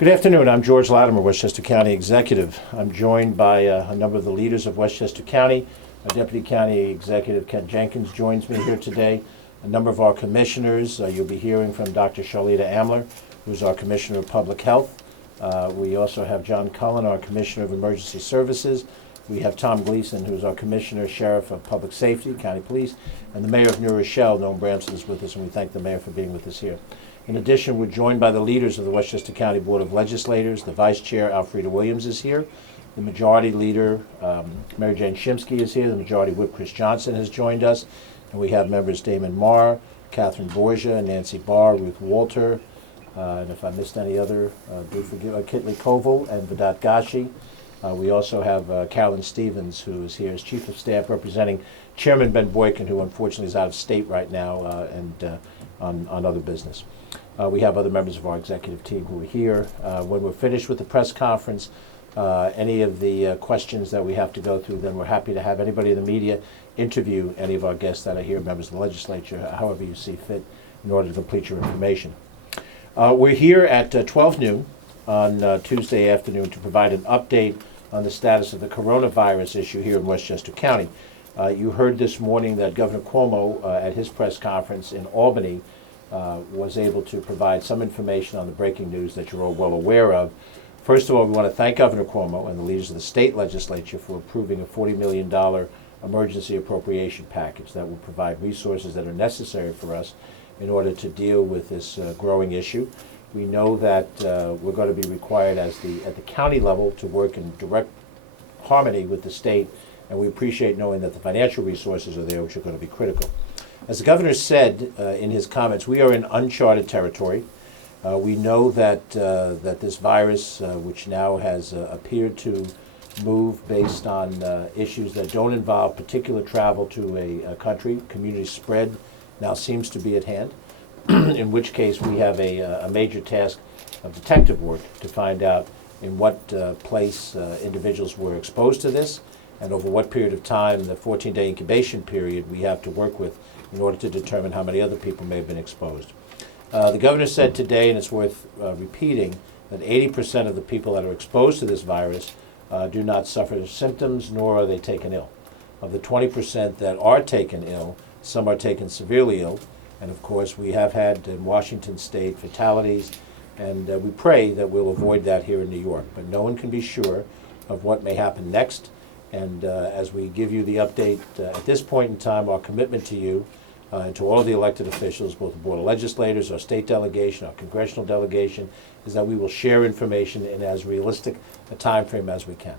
Good afternoon. I'm George Latimer, Westchester County Executive. I'm joined by a number of the leaders of Westchester County. Our Deputy County Executive Ken Jenkins joins me here today. A number of our commissioners. You'll be hearing from Dr. Charlita Amler, who's our Commissioner of Public Health. We also have John Cullen, our Commissioner of Emergency Services. We have Tom Gleason, who's our Commissioner, Sheriff of Public Safety, County Police, and the Mayor of New Rochelle, Noam Bramson, is with us, and we thank the Mayor for being with us here. In addition, we're joined by the leaders of the Westchester County Board of Legislators. The Vice Chair, Alfreda Williams, is here. The Majority Leader, Mary Jane Shimsky, is here. The Majority Whip, Chris Johnson, has joined us. And we have members Damon Marr, Catherine Borgia, Nancy Barr, Ruth Walter, and if I missed any other, do forgive, Kitley Koval and Vedat Gashi. We also have Carolyn Stevens, who is here as Chief of Staff, representing Chairman Ben Boykin, who unfortunately is out of state right now and on other business. We have other members of our executive team who are here. When we're finished with the press conference, any of the questions that we have to go through, then we're happy to have anybody in the media interview any of our guests that are here, members of the legislature, however you see fit, in order to complete your information. We're here at 12 noon on Tuesday afternoon to provide an update on the status of the coronavirus issue here in Westchester County. You heard this morning that Governor Cuomo, at his press conference in Albany, was able to provide some information on the breaking news that you're all well aware of. First of all, we want to thank Governor Cuomo and the leaders of the state legislature for approving a $40 million emergency appropriation package that will provide resources that are necessary for us in order to deal with this growing issue. We know that we're going to be required at the county level to work in direct harmony with the state, and we appreciate knowing that the financial resources are there, which are going to be critical. As the governor said in his comments, we are in uncharted territory. We know that this virus, which now has appeared to move based on issues that don't involve particular travel to a country, community spread now seems to be at hand, in which case we have a major task of detective work to find out in what place individuals were exposed to this, and over what period of time, the 14-day incubation period, we have to work with in order to determine how many other people may have been exposed. The governor said today, and it's worth repeating, that 80% of the people that are exposed to this virus do not suffer symptoms, nor are they taken ill. Of the 20% that are taken ill, some are taken severely ill, and of course we have had in Washington state fatalities, and we pray that we'll avoid that here in New York. But no one can be sure of what may happen next, and as we give you the update at this point in time, our commitment to you and to all of the elected officials, both the Board of Legislators, our state delegation, our congressional delegation, is that we will share information in as realistic a time frame as we can.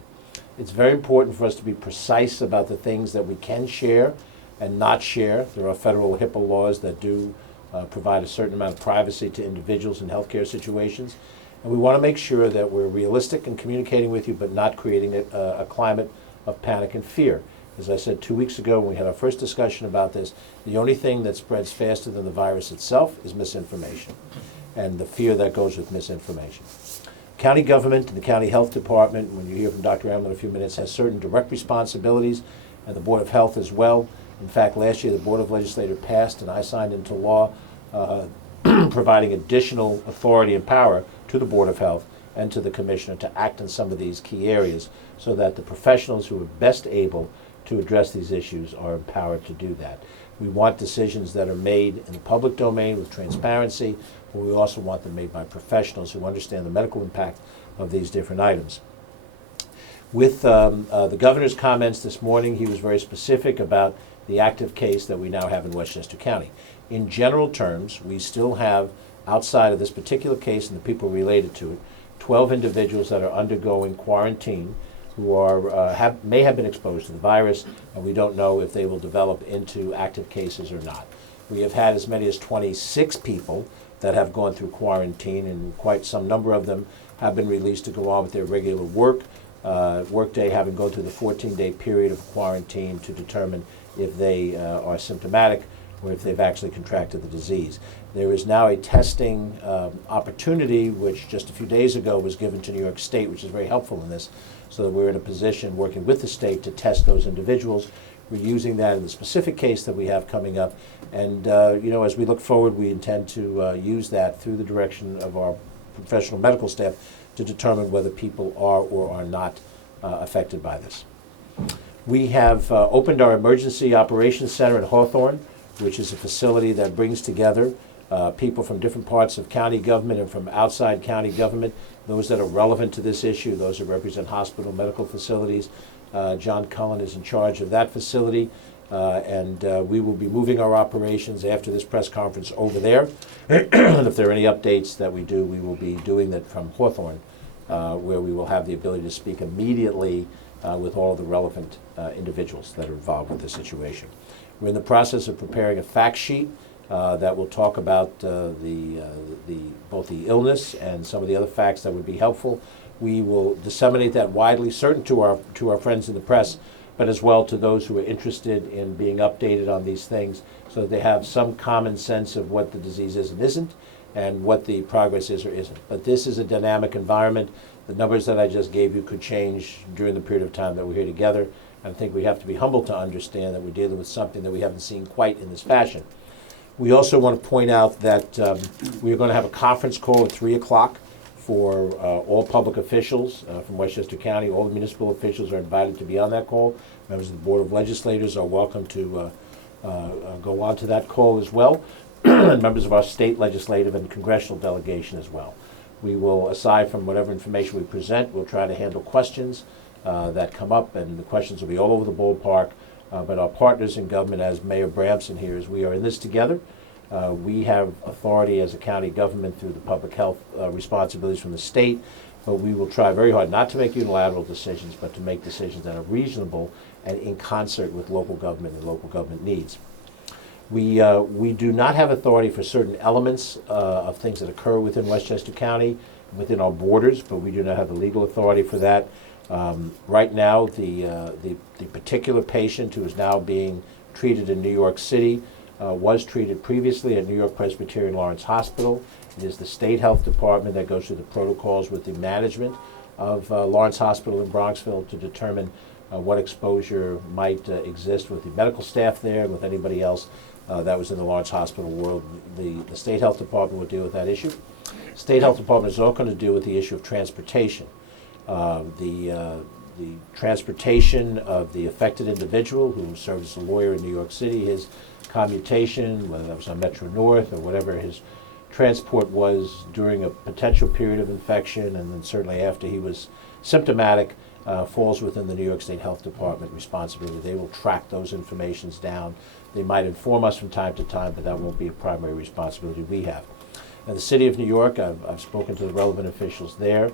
It's very important for us to be precise about the things that we can share and not share. There are federal HIPAA laws that do provide a certain amount of privacy to individuals in healthcare situations. And we want to make sure that we're realistic in communicating with you, but not creating a climate of panic and fear. As I said 2 weeks ago when we had our first discussion about this, the only thing that spreads faster than the virus itself is misinformation and the fear that goes with misinformation. County government and the County Health Department, when you hear from Dr. Amler in a few minutes, has certain direct responsibilities, and the Board of Health as well. In fact, last year the Board of Legislators passed and I signed into law providing additional authority and power to the Board of Health and to the Commissioner to act in some of these key areas so that the professionals who are best able to address these issues are empowered to do that. We want decisions that are made in the public domain with transparency, but we also want them made by professionals who understand the medical impact of these different items. With the governor's comments this morning, he was very specific about the active case that we now have in Westchester County. In general terms, we still have, outside of this particular case and the people related to it, 12 individuals that are undergoing quarantine who are may have been exposed to the virus, and we don't know if they will develop into active cases or not. We have had as many as 26 people that have gone through quarantine, and quite some number of them have been released to go on with their regular workday, having gone through the 14-day period of quarantine to determine if they are symptomatic or if they've actually contracted the disease. There is now a testing opportunity, which just a few days ago was given to New York State, which is very helpful in this, so that we're in a position working with the state to test those individuals. We're using that in the specific case that we have coming up. And as we look forward, we intend to use that through the direction of our professional medical staff to determine whether people are or are not affected by this. We have opened our Emergency Operations Center in Hawthorne, which is a facility that brings together people from different parts of county government and from outside county government, those that are relevant to this issue, those that represent hospital, medical facilities. John Cullen is in charge of that facility, and we will be moving our operations after this press conference over there. And if there are any updates that we do, we will be doing that from Hawthorne, where we will have the ability to speak immediately with all of the relevant individuals that are involved with the situation. We're in the process of preparing a fact sheet that will talk about both the illness and some of the other facts that would be helpful. We will disseminate that widely, certain to our friends in the press, but as well to those who are interested in being updated on these things, so that they have some common sense of what the disease is and isn't, and what the progress is or isn't. But this is a dynamic environment. The numbers that I just gave you could change during the period of time that we're here together. I think we have to be humble to understand that we're dealing with something that we haven't seen quite in this fashion. We also want to point out that we are going to have a conference call at 3 o'clock for all public officials from Westchester County. All the municipal officials are invited to be on that call. Members of the Board of Legislators are welcome to go on to that call as well, and members of our state legislative and congressional delegation as well. We will, aside from whatever information we present, we'll try to handle questions that come up, and the questions will be all over the ballpark. But our partners in government, as Mayor Bramson here, is we are in this together. We have authority as a county government through the public health responsibilities from the state, but we will try very hard not to make unilateral decisions, but to make decisions that are reasonable and in concert with local government and local government needs. We do not have authority for certain elements of things that occur within Westchester County, within our borders, but we do not have the legal authority for that. Right now, the particular patient who is now being treated in New York City was treated previously at New York Presbyterian Lawrence Hospital. It is the state health department that goes through the protocols with the management of Lawrence Hospital in Bronxville to determine what exposure might exist with the medical staff there and with anybody else that was in the Lawrence Hospital world. The state health department will deal with that issue. State health department is also going to deal with the issue of transportation. The transportation of the affected individual who served as a lawyer in New York City, his commutation, whether that was on Metro North or whatever his transport was during a potential period of infection, and then certainly after he was symptomatic, falls within the New York State Health Department responsibility. They will track those informations down. They might inform us from time to time, but that won't be a primary responsibility we have. And the City of New York, I've spoken to the relevant officials there.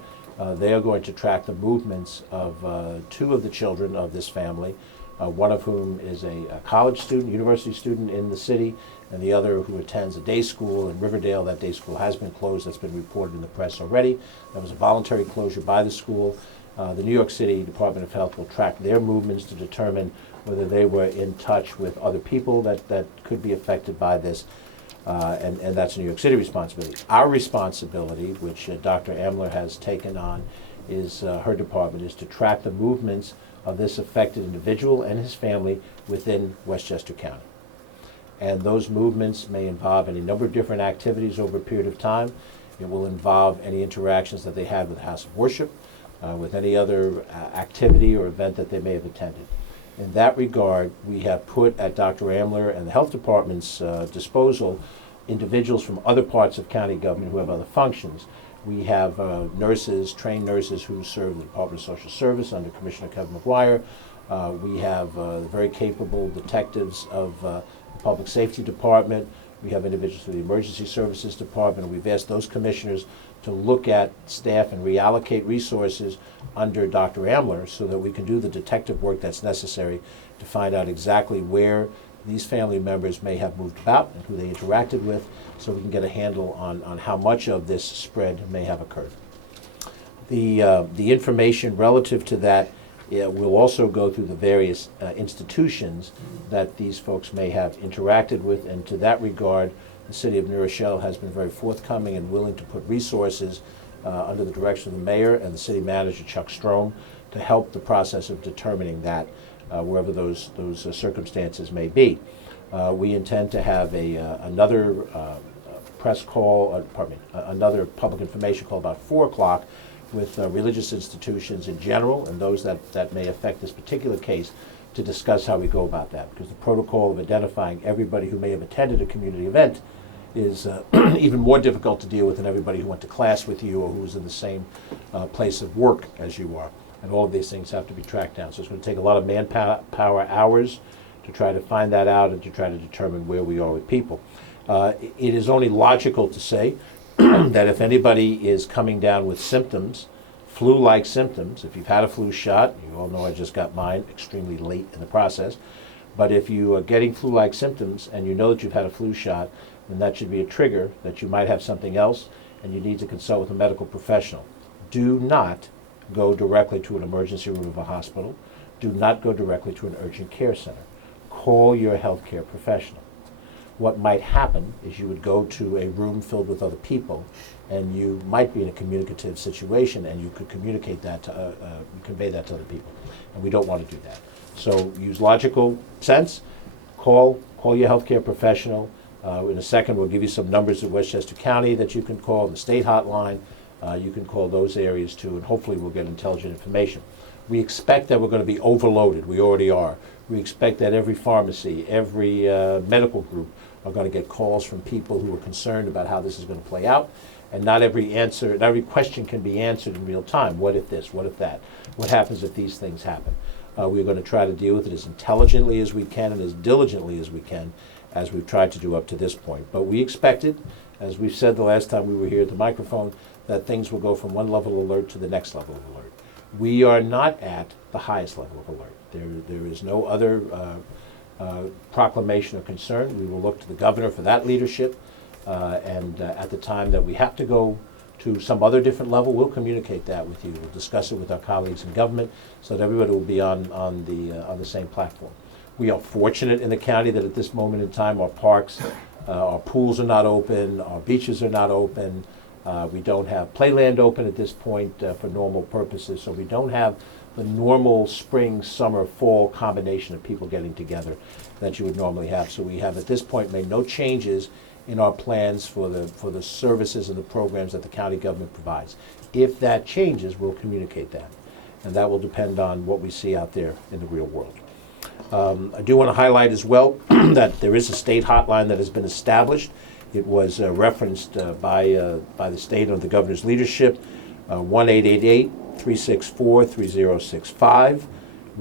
They are going to track the movements of two of the children of this family, one of whom is a college student, university student in the city, and the other who attends a day school in Riverdale. That day school has been closed. That's been reported in the press already. That was a voluntary closure by the school. The New York City Department of Health will track their movements to determine whether they were in touch with other people that could be affected by this. And that's a New York City responsibility. Our responsibility, which Dr. Amler has taken on, is her department, is to track the movements of this affected individual and his family within Westchester County. And those movements may involve any number of different activities over a period of time. It will involve any interactions that they had with the House of Worship, with any other activity or event that they may have attended. In that regard, we have put at Dr. Amler and the Health Department's disposal individuals from other parts of county government who have other functions. We have nurses, trained nurses who serve the Department of Social Service under Commissioner Kevin McGuire. We have very capable detectives of the Public Safety Department. We have individuals from the Emergency Services Department. We've asked those commissioners to look at staff and reallocate resources under Dr. Amler so that we can do the detective work that's necessary to find out exactly where these family members may have moved about and who they interacted with, so we can get a handle on how much of this spread may have occurred. The information relative to that will also go through the various institutions that these folks may have interacted with, and to that regard, the City of New Rochelle has been very forthcoming and willing to put resources under the direction of the mayor and the city manager, Chuck Strome, to help the process of determining that wherever those circumstances may be. We intend to have another press call, another public information call about 4 o'clock with religious institutions in general and those that may affect this particular case to discuss how we go about that. Because the protocol of identifying everybody who may have attended a community event is even more difficult to deal with than everybody who went to class with you or who's in the same place of work as you are. And all of these things have to be tracked down. So it's going to take a lot of manpower hours to try to find that out and to try to determine where we are with people. It is only logical to say that if anybody is coming down with symptoms, flu-like symptoms, if you've had a flu shot, you all know I just got mine extremely late in the process, but if you are getting flu-like symptoms and you know that you've had a flu shot, then that should be a trigger that you might have something else and you need to consult with a medical professional. Do not go directly to an emergency room of a hospital. Do not go directly to an urgent care center. Call your healthcare professional. What might happen is you would go to a room filled with other people and you might be in a communicative situation and you could communicate that to, convey that to other people. And we don't want to do that. So use logical sense, call your healthcare professional. In a second, we'll give you some numbers at Westchester County that you can call, the state hotline. You can call those areas too, and hopefully we'll get intelligent information. We expect that we're going to be overloaded. We already are. We expect that every pharmacy, every medical group are going to get calls from people who are concerned about how this is going to play out. And not every question can be answered in real time. What if this? What if that? What happens if these things happen? We're going to try to deal with it as intelligently as we can and as diligently as we can, as we've tried to do up to this point. But we expected, as we've said the last time we were here at the microphone, that things will go from one level of alert to the next level of alert. We are not at the highest level of alert. There is no other proclamation or concern. We will look to the governor for that leadership, and at the time that we have to go to some other different level, we'll communicate that with you. We'll discuss it with our colleagues in government so that everybody will be on the same platform. We are fortunate in the county that at this moment in time our parks, our pools are not open, our beaches are not open. We don't have playland open at this point for normal purposes, so we don't have the normal spring, summer, fall combination of people getting together that you would normally have. So we have at this point made no changes in our plans for the services and the programs that the county government provides. If that changes, we'll communicate that, and that will depend on what we see out there in the real world. I do want to highlight as well that there is a state hotline that has been established. It was referenced by the state under the governor's leadership, 1-888-364-3065,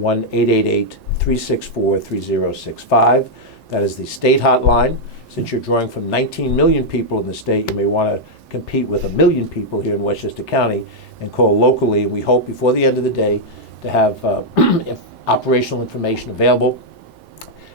1-888-364-3065. That is the state hotline. Since you're drawing from 19 million people in the state, you may want to compete with 1 million people here in Westchester County and call locally. We hope before the end of the day to have operational information available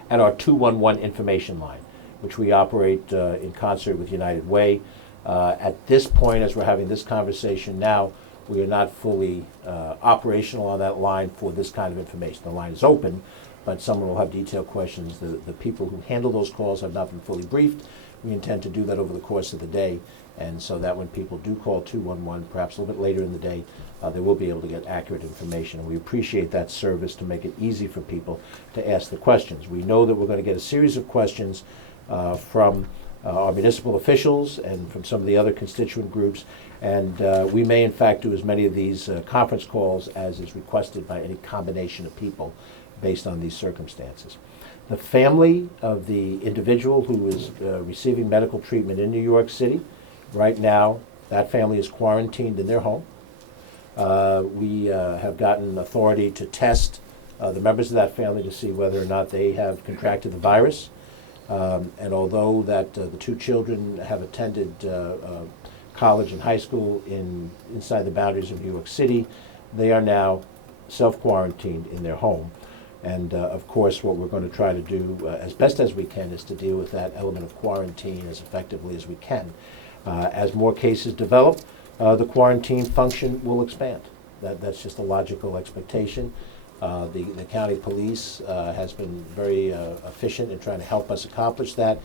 at our 211 information line, which we operate in concert with United Way. At this point, as we're having this conversation now, we are not fully operational on that line for this kind of information. The line is open, but someone will have detailed questions. The people who handle those calls have not been fully briefed. We intend to do that over the course of the day, and so that when people do call 211, perhaps a little bit later in the day, they will be able to get accurate information. And we appreciate that service to make it easy for people to ask the questions. We know that we're going to get a series of questions from our municipal officials and from some of the other constituent groups, and we may in fact do as many of these conference calls as is requested by any combination of people based on these circumstances. The family of the individual who is receiving medical treatment in New York City, right now, that family is quarantined in their home. We have gotten authority to test the members of that family to see whether or not they have contracted the virus. And although that the 2 children have attended college and high school inside the boundaries of New York City, they are now self-quarantined in their home. And of course, what we're going to try to do as best as we can is to deal with that element of quarantine as effectively as we can. As more cases develop, the quarantine function will expand. That's just a logical expectation. The county police has been very efficient in trying to help us accomplish that.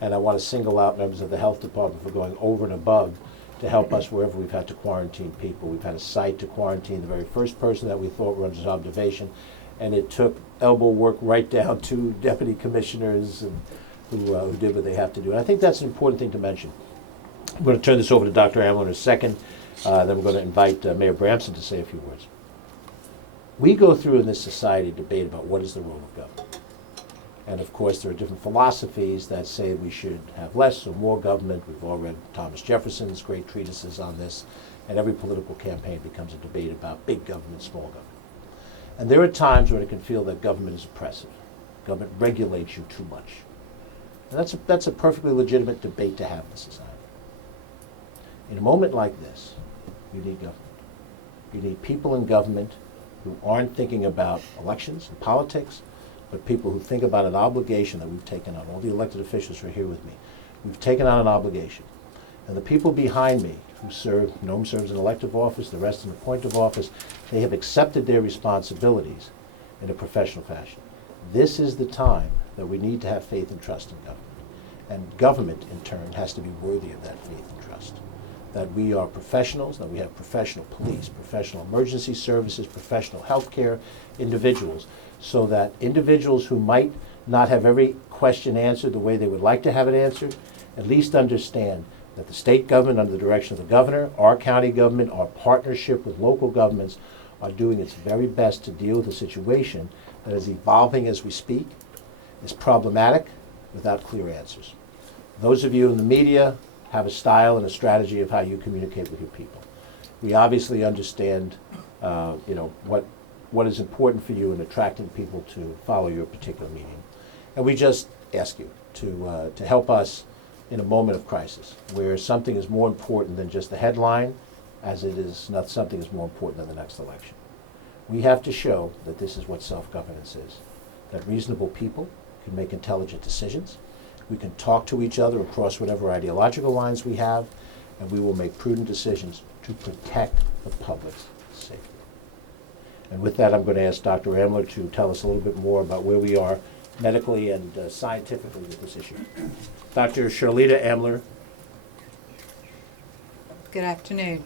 And I want to single out members of the health department for going over and above to help us wherever we've had to quarantine people. We've had a site to quarantine the very first person that we thought were under observation, and it took elbow work right down to deputy commissioners and who did what they have to do. And I think that's an important thing to mention. I'm going to turn this over to Dr. Amler in a second. Then we're going to invite Mayor Bramson to say a few words. We go through in this society a debate about what is the role of government. And of course, there are different philosophies that say we should have less or more government. We've all read Thomas Jefferson's great treatises on this, and every political campaign becomes a debate about big government, small government. And there are times when it can feel that government is oppressive. Government regulates you too much. And that's a perfectly legitimate debate to have in society. In a moment like this, you need government. You need people in government who aren't thinking about elections and politics, but people who think about an obligation that we've taken on. All the elected officials who are here with me. We've taken on an obligation. And the people behind me who serve, Noam serves in elective office, the rest in appointive office, they have accepted their responsibilities in a professional fashion. This is the time that we need to have faith and trust in government. And government, in turn, has to be worthy of that faith and trust. That we are professionals, that we have professional police, professional emergency services, professional healthcare individuals, so that individuals who might not have every question answered the way they would like to have it answered, at least understand that the state government, under the direction of the governor, our county government, our partnership with local governments, are doing its very best to deal with a situation that is evolving as we speak, is problematic, without clear answers. Those of you in the media have a style and a strategy of how you communicate with your people. We obviously understand, what is important for you in attracting people to follow your particular meeting. And we just ask you to help us in a moment of crisis, where something is more important than just the headline, as it is not something is more important than the next election. We have to show that this is what self-governance is, that reasonable people can make intelligent decisions. We can talk to each other across whatever ideological lines we have, and we will make prudent decisions to protect the public's safety. And with that, I'm going to ask Dr. Amler to tell us a little bit more about where we are medically and scientifically with this issue. Dr. Charlita Amler. Good afternoon.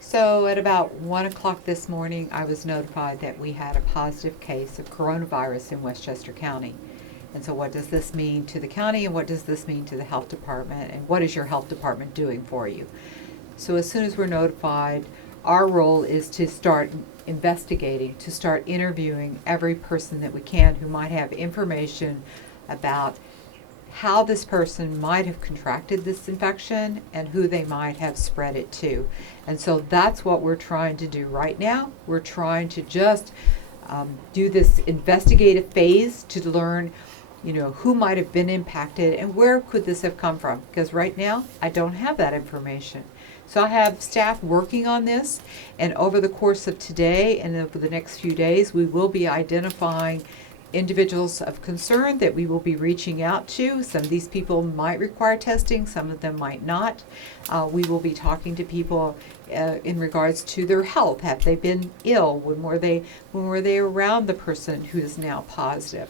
So at about 1 o'clock this morning, I was notified that we had a positive case of coronavirus in Westchester County. And so what does this mean to the county, and what does this mean to the health department, and what is your health department doing for you? So as soon as we're notified, our role is to start investigating, to start interviewing every person that we can who might have information about how this person might have contracted this infection and who they might have spread it to. And so that's what we're trying to do right now. We're trying to just do this investigative phase to learn who might have been impacted and where could this have come from? Because right now, I don't have that information. So I have staff working on this, and over the course of today and over the next few days, we will be identifying individuals of concern that we will be reaching out to. Some of these people might require testing, some of them might not. We will be talking to people in regards to their health. Have they been ill? When were they around the person who is now positive?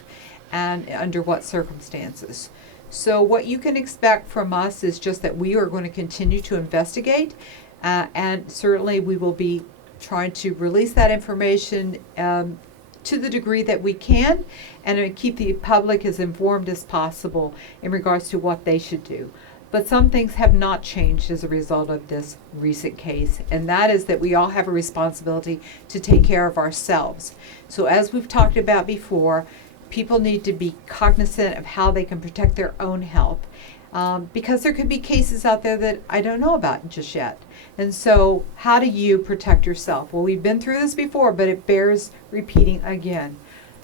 And under what circumstances. So what you can expect from us is just that we are going to continue to investigate, and certainly we will be trying to release that information to the degree that we can, and keep the public as informed as possible in regards to what they should do. But some things have not changed as a result of this recent case, and that is that we all have a responsibility to take care of ourselves. So as we've talked about before, people need to be cognizant of how they can protect their own health, because there could be cases out there that I don't know about just yet. And so how do you protect yourself? Well, we've been through this before, but it bears repeating again.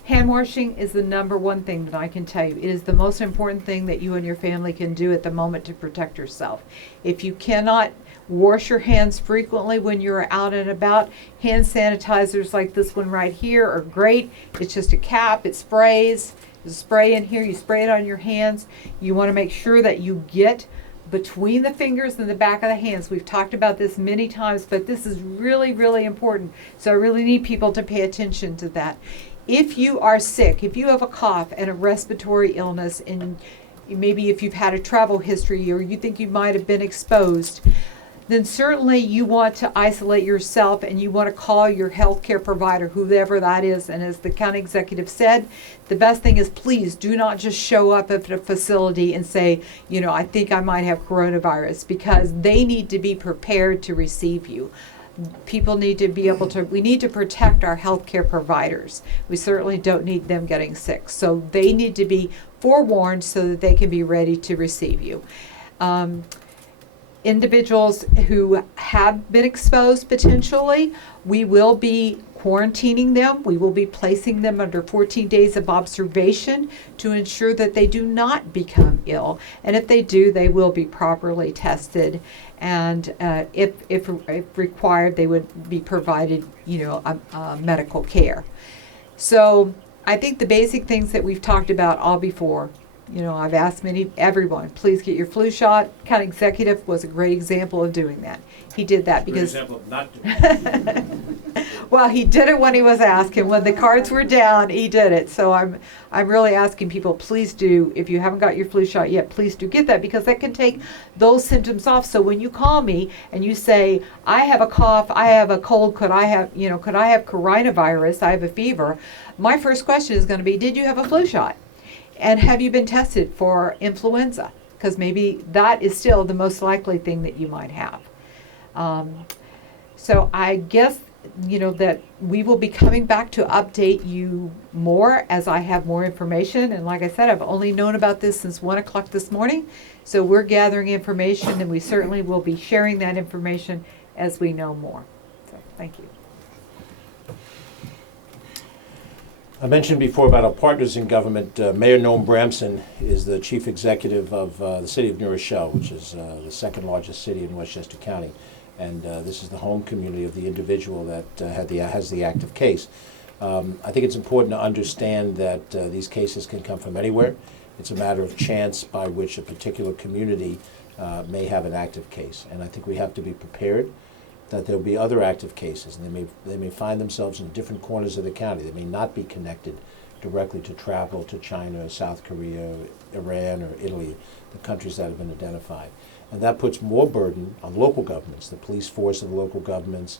Hand washing is the number one thing that I can tell you. It is the most important thing that you and your family can do at the moment to protect yourself. If you cannot wash your hands frequently when you're out and about, hand sanitizers like this one right here are great. It's just a cap, it sprays. There's a spray in here, you spray it on your hands. You want to make sure that you get between the fingers and the back of the hands. We've talked about this many times, but this is really, really important. So I really need people to pay attention to that. If you are sick, if you have a cough and a respiratory illness, and maybe if you've had a travel history or you think you might have been exposed, then certainly you want to isolate yourself and you want to call your healthcare provider, whoever that is. And as the county executive said, the best thing is please do not just show up at a facility and say, I think I might have coronavirus, because they need to be prepared to receive you. People need to be able to, we need to protect our healthcare providers. We certainly don't need them getting sick. So they need to be forewarned so that they can be ready to receive you. Individuals who have been exposed potentially, we will be quarantining them. We will be placing them under 14 days of observation to ensure that they do not become ill. And if they do, they will be properly tested. And if required, they would be provided, medical care. So I think the basic things that we've talked about all before, I've asked everyone, please get your flu shot. County executive was a great example of doing that. He did that because. Great example of not doing it. Well, he did it when he was asked, and when the cards were down, he did it. So I'm really asking people, please do, if you haven't got your flu shot yet, please do get that, because that can take those symptoms off. So when you call me and you say, I have a cough, I have a cold, could I have coronavirus, I have a fever, my first question is going to be, did you have a flu shot? And have you been tested for influenza? Because maybe that is still the most likely thing that you might have. So I guess, that we will be coming back to update you more as I have more information. And like I said, I've only known about this since 1 o'clock this morning. So we're gathering information, and we certainly will be sharing that information as we know more. So thank you. I mentioned before about our partners in government. Mayor Noam Bramson is the chief executive of the city of New Rochelle, which is the second largest city in Westchester County. And this is the home community of the individual that has the active case. I think it's important to understand that these cases can come from anywhere. It's a matter of chance by which a particular community may have an active case. And I think we have to be prepared that there will be other active cases, and they may find themselves in different corners of the county. They may not be connected directly to travel to China, South Korea, Iran, or Italy, the countries that have been identified. And that puts more burden on local governments, the police force of the local governments,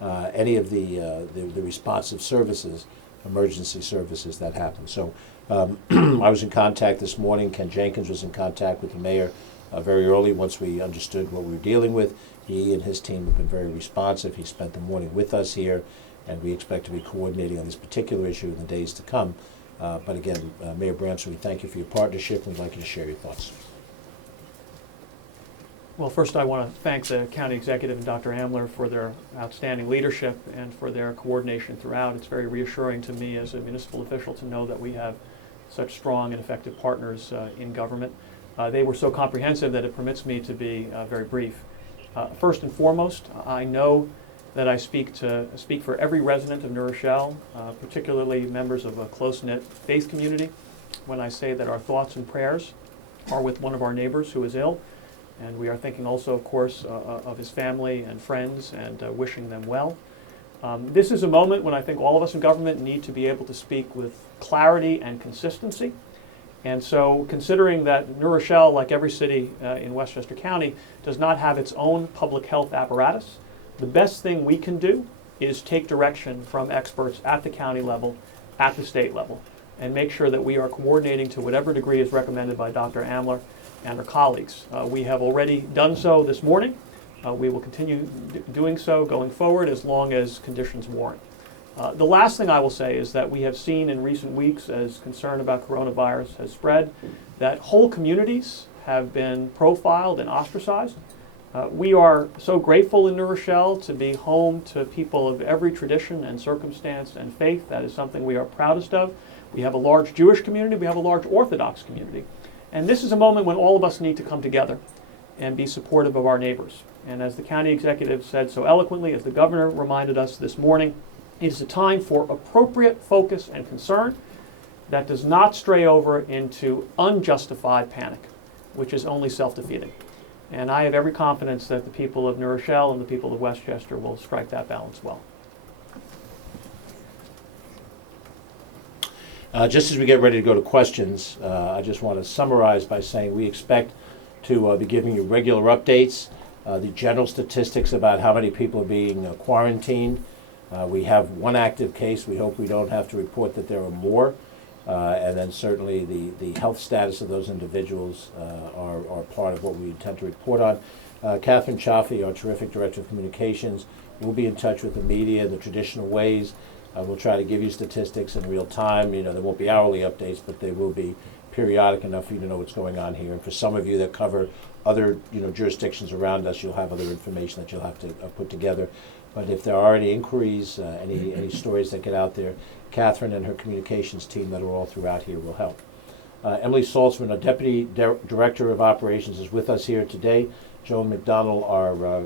any of the responsive services, emergency services that happen. So I was in contact this morning. Ken Jenkins was in contact with the mayor very early once we understood what we were dealing with. He and his team have been very responsive. He spent the morning with us here, and we expect to be coordinating on this particular issue in the days to come. But again, Mayor Bramson, we thank you for your partnership, and we'd like you to share your thoughts. Well, first I want to thank the county executive and Dr. Amler for their outstanding leadership and for their coordination throughout. It's very reassuring to me as a municipal official to know that we have such strong and effective partners in government. They were so comprehensive that it permits me to be very brief. First and foremost, I know that I speak for every resident of New Rochelle, particularly members of a close-knit faith community, when I say that our thoughts and prayers are with one of our neighbors who is ill. And we are thinking also, of course, of his family and friends and wishing them well. This is a moment when I think all of us in government need to be able to speak with clarity and consistency. And so considering that New Rochelle, like every city in Westchester County, does not have its own public health apparatus, the best thing we can do is take direction from experts at the county level, at the state level, and make sure that we are coordinating to whatever degree is recommended by Dr. Amler and our colleagues. We have already done so this morning. We will continue doing so going forward as long as conditions warrant. The last thing I will say is that we have seen in recent weeks, as concern about coronavirus has spread, that whole communities have been profiled and ostracized. We are so grateful in New Rochelle to be home to people of every tradition and circumstance and faith. That is something we are proudest of. We have a large Jewish community. We have a large Orthodox community. And this is a moment when all of us need to come together and be supportive of our neighbors. And as the county executive said so eloquently, as the governor reminded us this morning, it is a time for appropriate focus and concern that does not stray over into unjustified panic, which is only self-defeating. And I have every confidence that the people of New Rochelle and the people of Westchester will strike that balance well. Just as we get ready to go to questions, I just want to summarize by saying we expect to be giving you regular updates the general statistics about how many people are being quarantined. We have one active case. We hope we don't have to report that there are more. And then certainly the health status of those individuals are part of what we intend to report on. Catherine Chaffee, our terrific Director of Communications, will be in touch with the media in the traditional ways. We'll try to give you statistics in real time. There won't be hourly updates, but they will be periodic enough for you to know what's going on here. And for some of you that cover other jurisdictions around us, you'll have other information that you'll have to put together. But if there are any inquiries, any stories that get out there, Catherine and her communications team that are all throughout here will help. Emily Saltzman, our Deputy Director of Operations, is with us here today. Joan McDonald, our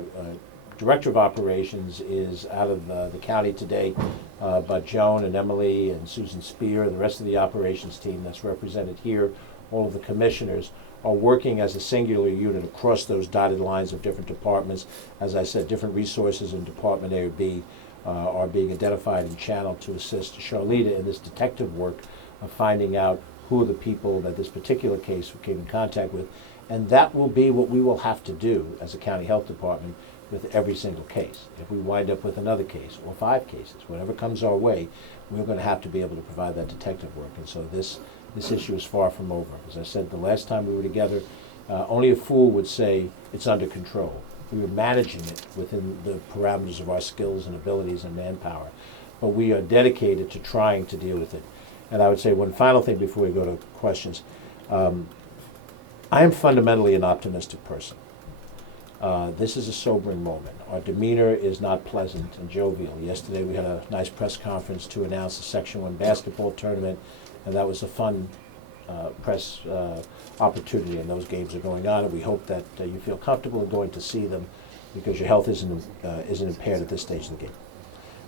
Director of Operations, is out of the county today, but Joan and Emily and Susan Spear, the rest of the operations team that's represented here, all of the commissioners, are working as a singular unit across those dotted lines of different departments. As I said, different resources in Department A or B are being identified and channeled to assist Charlita in this detective work of finding out who are the people that this particular case came in contact with. And that will be what we will have to do as a county health department with every single case. If we wind up with another case or 5 cases, whatever comes our way, we're going to have to be able to provide that detective work. And so this issue is far from over. As I said the last time we were together, only a fool would say it's under control. We were managing it within the parameters of our skills and abilities and manpower. But we are dedicated to trying to deal with it. And I would say one final thing before we go to questions. I am fundamentally an optimistic person. This is a sobering moment. Our demeanor is not pleasant and jovial. Yesterday we had a nice press conference to announce the Section 1 basketball tournament, and that was a fun press opportunity, and those games are going on, and we hope that you feel comfortable in going to see them because your health isn't impaired at this stage of the game.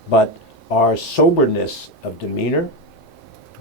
But our soberness of demeanor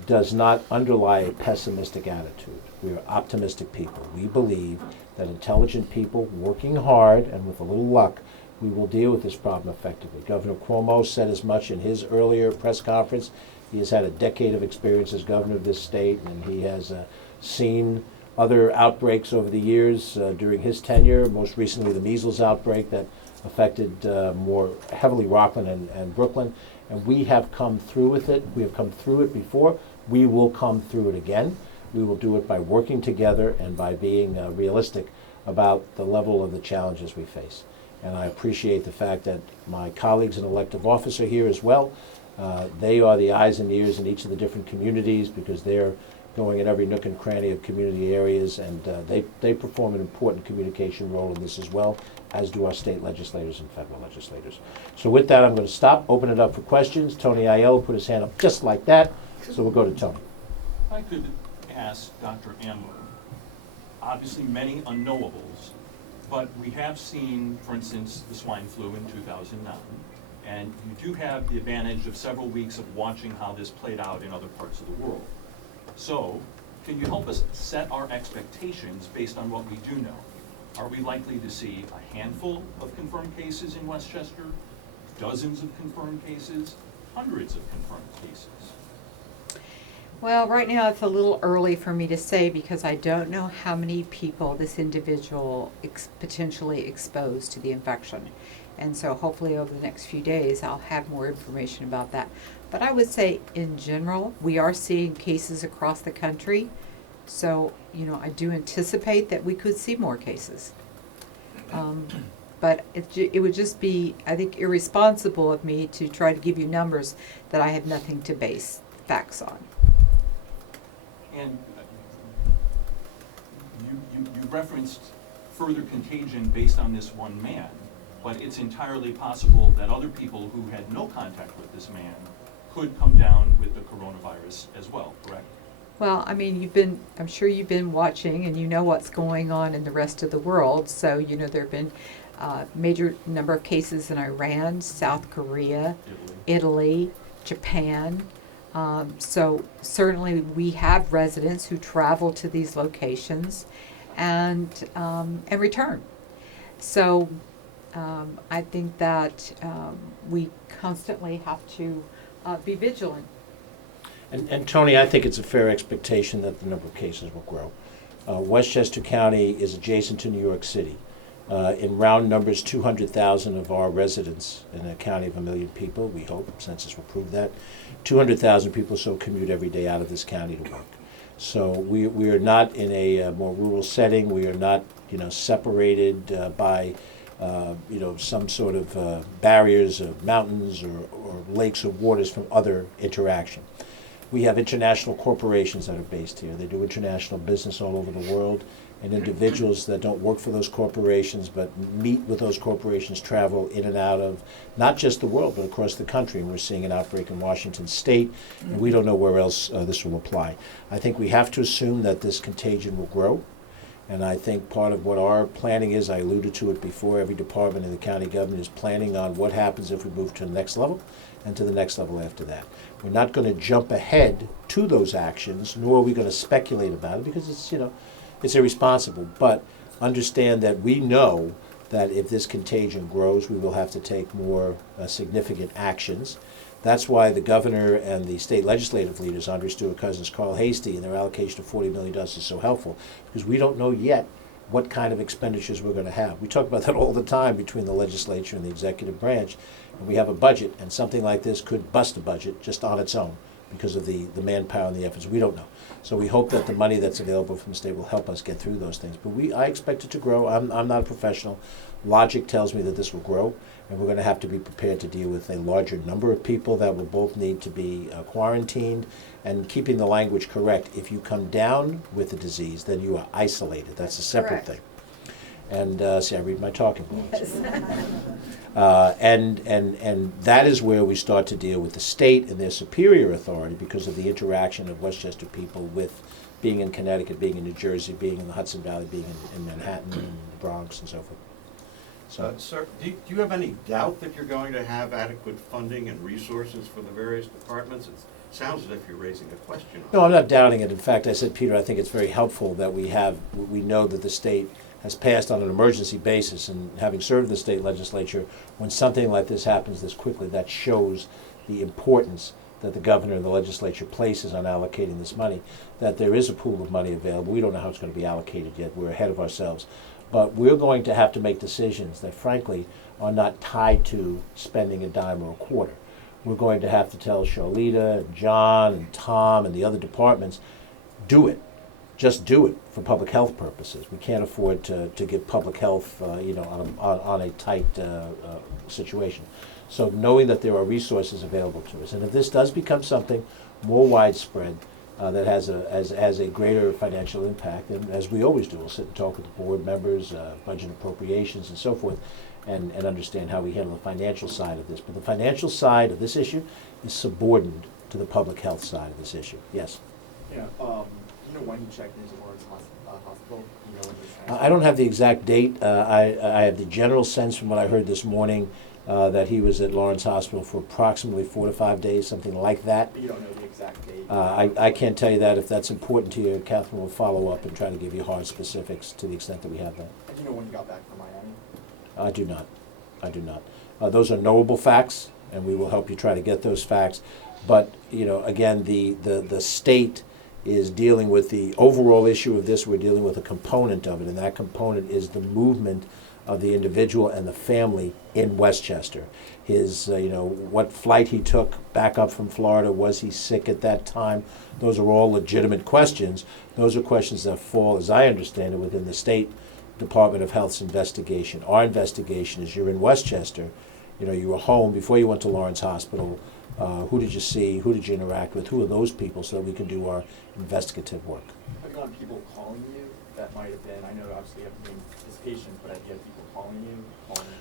does not underlie a pessimistic attitude. We are optimistic people. We believe that intelligent people working hard and with a little luck, we will deal with this problem effectively. Governor Cuomo said as much in his earlier press conference. He has had a decade of experience as governor of this state, and he has seen other outbreaks over the years during his tenure, most recently the measles outbreak that affected more heavily Rockland and Brooklyn. And we have come through with it. We have come through it before. We will come through it again. We will do it by working together and by being realistic about the level of the challenges we face. And I appreciate the fact that my colleagues in elective office are here as well. They are the eyes and ears in each of the different communities because they're going in every nook and cranny of community areas, and they perform an important communication role in this as well, as do our state legislators and federal legislators. So with that, I'm going to stop, open it up for questions. Tony Aiello put his hand up just like that, so we'll go to Tony. If I could ask Dr. Ambler, obviously many unknowables, but we have seen, for instance, the swine flu in 2009, and you do have the advantage of several weeks of watching how this played out in other parts of the world. So, can you help us set our expectations based on what we do know? Are we likely to see a handful of confirmed cases in Westchester, dozens of confirmed cases, hundreds of confirmed cases? Well, right now it's a little early for me to say because I don't know how many people this individual potentially exposed to the infection. And so hopefully over the next few days I'll have more information about that. But I would say in general, we are seeing cases across the country. So, I do anticipate that we could see more cases. But it would just be, I think, irresponsible of me to try to give you numbers that I have nothing to base facts on. And you referenced further contagion based on this one man, but it's entirely possible that other people who had no contact with this man could come down with the coronavirus as well, correct? Well, I mean, I'm sure you've been watching and you know what's going on in the rest of the world. So, there have been major number of cases in Iran, South Korea, Italy, Japan. So certainly we have residents who travel to these locations and return. So I think that we constantly have to be vigilant. And Tony, I think it's a fair expectation that the number of cases will grow. Westchester County is adjacent to New York City. In round numbers, 200,000 of our residents in a county of 1 million people, we hope, census will prove that, 200,000 people so commute every day out of this county to work. So we are not in a more rural setting. We are not, separated by, some sort of barriers of mountains or lakes or waters from other interaction. We have international corporations that are based here. They do international business all over the world, and individuals that don't work for those corporations but meet with those corporations travel in and out of not just the world but across the country. And we're seeing an outbreak in Washington State, and we don't know where else this will apply. I think we have to assume that this contagion will grow. And I think part of what our planning is, I alluded to it before, every department in the county government is planning on what happens if we move to the next level and to the next level after that. We're not going to jump ahead to those actions, nor are we going to speculate about it because it's irresponsible. But understand that we know that if this contagion grows, we will have to take more significant actions. That's why the governor and the state legislative leaders, Andre Stewart-Cousins, Carl Hastie, and their allocation of $40 million is so helpful, because we don't know yet what kind of expenditures we're going to have. We talk about that all the time between the legislature and the executive branch, and we have a budget, and something like this could bust a budget just on its own because of the manpower and the efforts. We don't know. So we hope that the money that's available from the state will help us get through those things. But I expect it to grow. I'm not a professional. Logic tells me that this will grow, and we're going to have to be prepared to deal with a larger number of people that will both need to be quarantined. And keeping the language correct, if you come down with the disease, then you are isolated. That's a separate Correct. thing. And see, I read my talking points. And that is where we start to deal with the state and their superior authority because of the interaction of Westchester people with being in Connecticut, being in New Jersey, being in the Hudson Valley, being in Manhattan and the Bronx and so forth. So, Sir, do you have any doubt that you're going to have adequate funding and resources for the various departments? It sounds as if you're raising a question on no, I'm not doubting it. In fact, I said, Peter, I think it's very helpful that we know that the state has passed on an emergency basis, and having served the state legislature, when something like this happens this quickly, that shows the importance that the governor and the legislature places on allocating this money, that there is a pool of money available. We don't know how it's going to be allocated yet. We're ahead of ourselves. But we're going to have to make decisions that, frankly, are not tied to spending a dime or a quarter. We're going to have to tell Charlita and John and Tom and the other departments, do it. Just do it for public health purposes. We can't afford to give public health, on a tight situation. So knowing that there are resources available to us, and if this does become something more widespread that has a greater financial impact, then as we always do, we'll sit and talk with the board members, budget appropriations, and so forth, and understand how we handle the financial side of this. But the financial side of this issue is subordinate to the public health side of this issue. Yes. Yeah, you know when you checked into Lawrence Hospital? You know when you transferred? I don't have the exact date. I have the general sense from what I heard this morning that he was at Lawrence Hospital for approximately 4 to 5 days, something like that. But you don't know the exact date? I can't tell you that. If that's important to you, Catherine will follow up and try to give you hard specifics to the extent that we have that. And do you know when you got back from Miami? I do not. I do not. Those are knowable facts, and we will help you try to get those facts. But, again, the state is dealing with the overall issue of this. We're dealing with a component of it, and that component is the movement of the individual and the family in Westchester. His, what flight he took back up from Florida, was he sick at that time? Those are all legitimate questions. Those are questions that fall, as I understand it, within the State Department of Health's investigation. Our investigation is you're in Westchester, you were home before you went to Lawrence Hospital. Who did you see? Who did you interact with? Who are those people so that we can do our investigative work? Have you had people calling you that might have been, I know obviously you have to be patient, but have you had people calling you?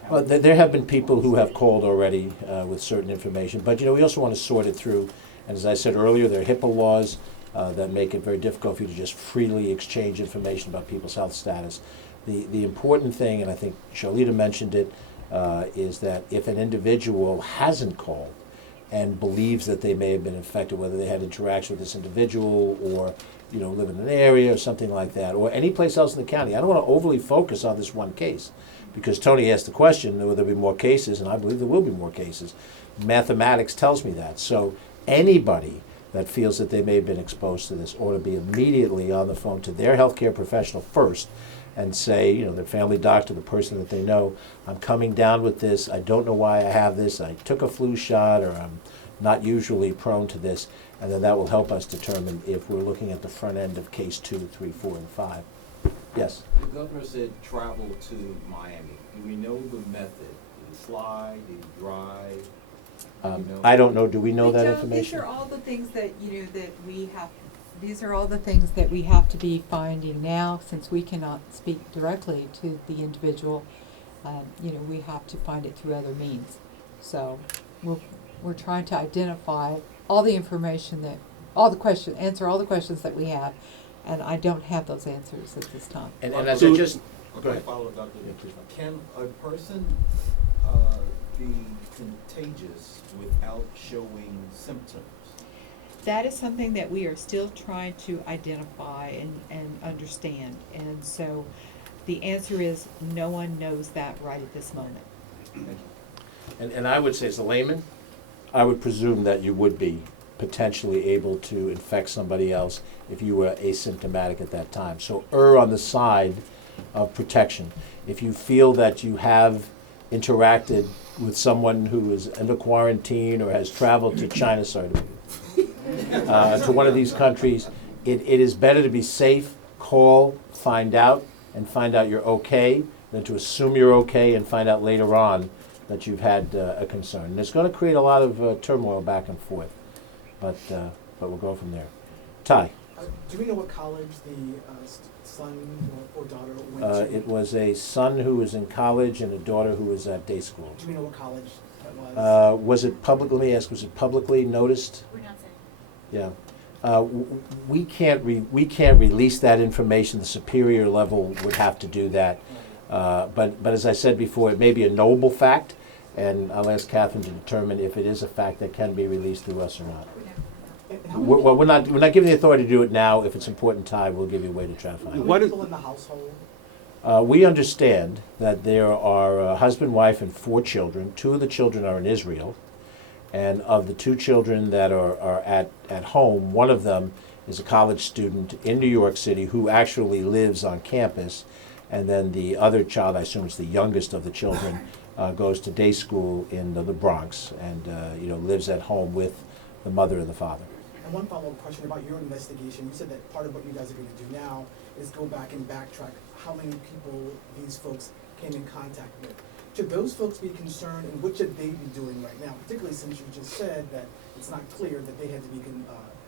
Well, there have been people who have called already with certain information, but we also want to sort it through. And as I said earlier, there are HIPAA laws that make it very difficult for you to just freely exchange information about people's health status. The important thing, and I think Charlita mentioned it, is that if an individual hasn't called and believes that they may have been infected, whether they had interaction with this individual or live in an area or something like that, or any place else in the county. I don't want to overly focus on this one case, because Tony asked the question, will there be more cases? And I believe there will be more cases. Mathematics tells me that. So anybody that feels that they may have been exposed to this ought to be immediately on the phone to their healthcare professional first and say, you know, their family doctor, the person that they know, I'm coming down with this, I don't know why I have this, I took a flu shot, or I'm not usually prone to this, and then that will help us determine if we're looking at the front end of case 2, 3, 4, and 5. Yes? The governor said travel to Miami. Do we know the method? Did he fly? Did he drive? Do we know? I don't know, do we know that These information? are all the things that, you know, that we have, these are all the things that we have to be finding now, since we cannot speak directly to the individual. You know, we have to find it through other means. So we're trying to identify all the information that, answer all the questions that we have, and I don't have those answers at this time. And as I just, Go ahead. Follow Dr. Can a person be contagious without showing symptoms? That is something that we are still trying to identify and understand. And so the answer is no one knows that right at this moment. Thank you. and I would say as a layman, I would presume that you would be potentially able to infect somebody else if you were asymptomatic at that time. So err on the side of protection. If you feel that you have interacted with someone who is under quarantine or has traveled to China, to one of these countries, it is better to be safe, call, find out you're okay, than to assume you're okay and find out later on that you've had a concern. And it's going to create a lot of turmoil back and forth, but we'll go from there. Ty? Do we know what college the son or daughter went to? It was a son who was in college and a daughter who was at day school. Do we know what college that was? Was it public, let me ask, was it publicly noticed? We're not saying. Yeah. We can't release that information. The superior level would have to do that. But as I said before, it may be a knowable fact, and I'll ask Catherine to determine if it is a fact that can be released through us or not. And how many We're not giving the authority to do it now. If it's important, Ty, we'll give you a way to try to find it. people in the household? We understand that there are a husband, wife, and 4 children. 2 of the children are in Israel. And of the 2 children that are at home, one of them is a college student in New York City who actually lives on campus. And then the other child, I assume is the youngest of the children, goes to day school in the Bronx and lives at home with the mother and the father. And one follow-up question about your investigation. You said that part of what you guys are going to do now is go back and backtrack how many people these folks came in contact with. Should those folks be concerned, and what should they be doing right now, particularly since you just said that it's not clear that they had to be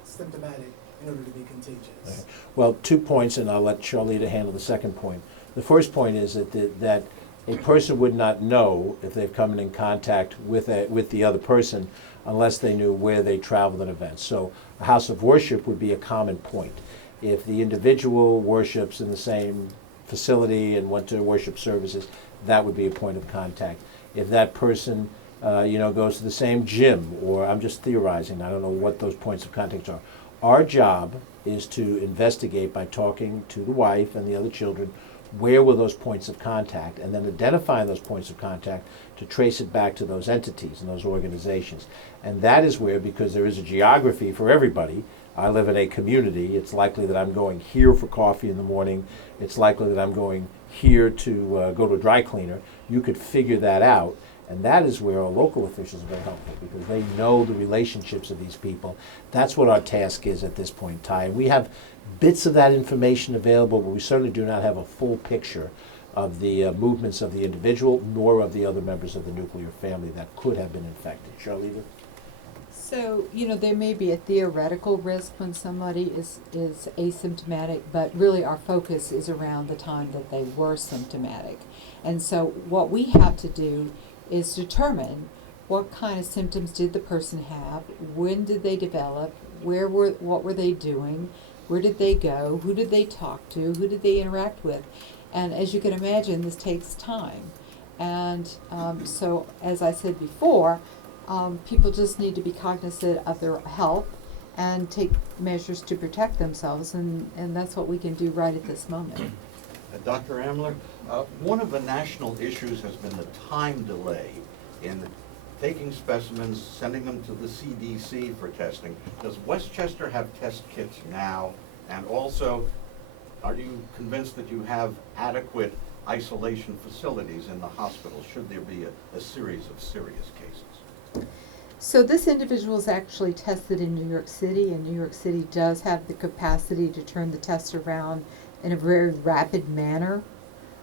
symptomatic in order to be contagious? Okay. Well, 2 points, and I'll let Charlita handle the second point. The first point is that a person would not know if they've come in contact with the other person unless they knew where they traveled and events. So a house of worship would be a common point. If the individual worships in the same facility and went to worship services, that would be a point of contact. If that person, goes to the same gym, or I'm just theorizing, I don't know what those points of contact are. Our job is to investigate by talking to the wife and the other children, where were those points of contact, and then identifying those points of contact to trace it back to those entities and those organizations. And that is where, because there is a geography for everybody, I live in a community, it's likely that I'm going here for coffee in the morning, it's likely that I'm going here to go to a dry cleaner. You could figure that out, and that is where our local officials are very helpful, because they know the relationships of these people. That's what our task is at this point in time. We have bits of that information available, but we certainly do not have a full picture of the movements of the individual, nor of the other members of the nuclear family that could have been infected. Charlita? So, there may be a theoretical risk when somebody is asymptomatic, but really our focus is around the time that they were symptomatic. And so what we have to do is determine what kind of symptoms did the person have, when did they develop, what were they doing, where did they go, who did they talk to, who did they interact with. And as you can imagine, this takes time. And so, as I said before, people just need to be cognizant of their health and take measures to protect themselves, and that's what we can do right at this moment. Dr. Amler, one of the national issues has been the time delay in taking specimens, sending them to the CDC for testing. Does Westchester have test kits now? And also, are you convinced that you have adequate isolation facilities in the hospital should there be a series of serious cases? So this individual is actually tested in New York City, and New York City does have the capacity to turn the test around in a very rapid manner.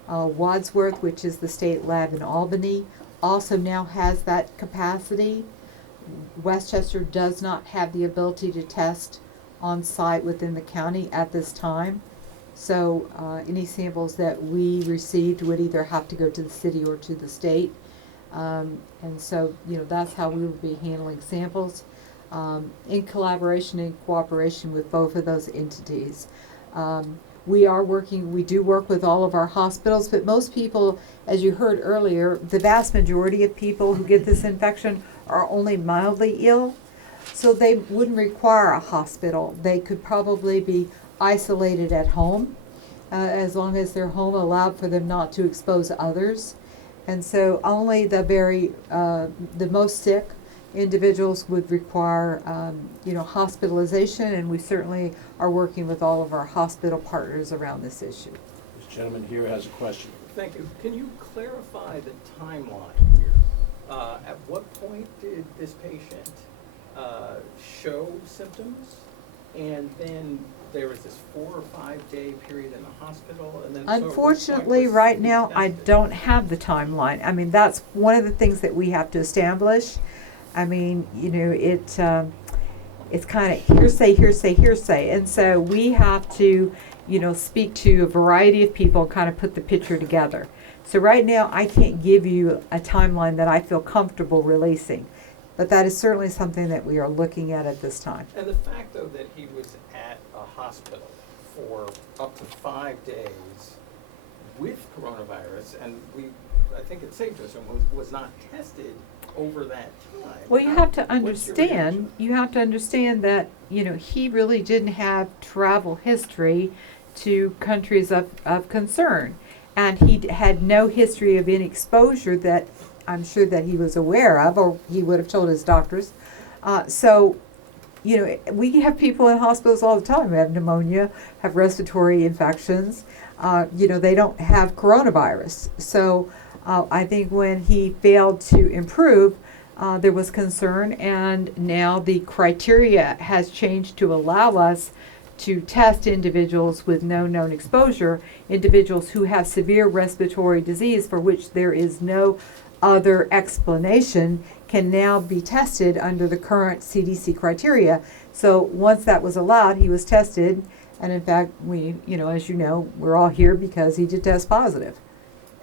Wadsworth, which is the state lab in Albany, also now has that capacity. Westchester does not have the ability to test on site within the county at this time. So any samples that we received would either have to go to the city or to the state. And so, that's how we will be handling samples in collaboration and cooperation with both of those entities. We do work with all of our hospitals, but most people, as you heard earlier, the vast majority of people who get this infection are only mildly ill, so they wouldn't require a hospital. They could probably be isolated at home, as long as their home allowed for them not to expose others. And so only the most sick individuals would require, hospitalization, and we certainly are working with all of our hospital partners around this issue. This gentleman here has a question. Thank you. Can you clarify the timeline here? At what point did this patient show symptoms? And then there was this 4 or 5 day period in the hospital, and then Unfortunately, right now, I don't have the timeline. I mean, that's one of the things that we have to establish. I mean, it's kind of hearsay. And so we have to, speak to a variety of people and kind of put the picture together. So right now, I can't give you a timeline that I feel comfortable releasing. But that is certainly something that we are looking at this time. And the fact, though, that he was at a hospital for up to 5 days with coronavirus, and I think it's safe to assume, was not tested over that time. Well, you have to What's your reaction? understand that, he really didn't have travel history to countries of concern. And he had no history of any exposure that I'm sure that he was aware of, or he would have told his doctors. So, we have people in hospitals all the time who have pneumonia, have respiratory infections. They don't have coronavirus. So I think when he failed to improve, there was concern, and now the criteria has changed to allow us to test individuals with no known exposure, individuals who have severe respiratory disease for which there is no other explanation can now be tested under the current CDC criteria. So once that was allowed, he was tested, and in fact, we, as you know, we're all here because he did test positive.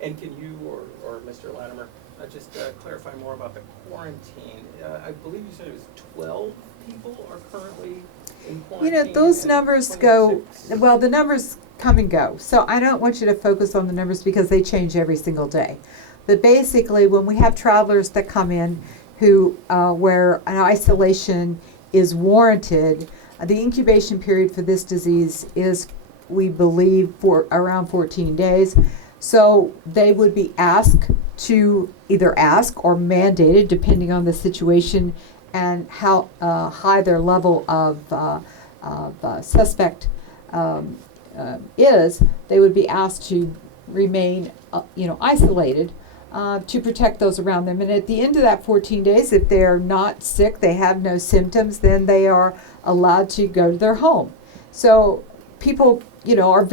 And can you or Mr. Latimer just clarify more about the quarantine? I believe you said it was 12 people are currently in quarantine. Those and numbers go, 26. well, the numbers come and go. So I don't want you to focus on the numbers because they change every single day. But basically, when we have travelers that come in who where an isolation is warranted, the incubation period for this disease is, we believe, for around 14 days. So they would be asked to either ask or mandated, depending on the situation and how high their level of suspect is. They would be asked to remain, isolated. To protect those around them. And at the end of that 14 days, if they're not sick, they have no symptoms, then they are allowed to go to their home. So people, are at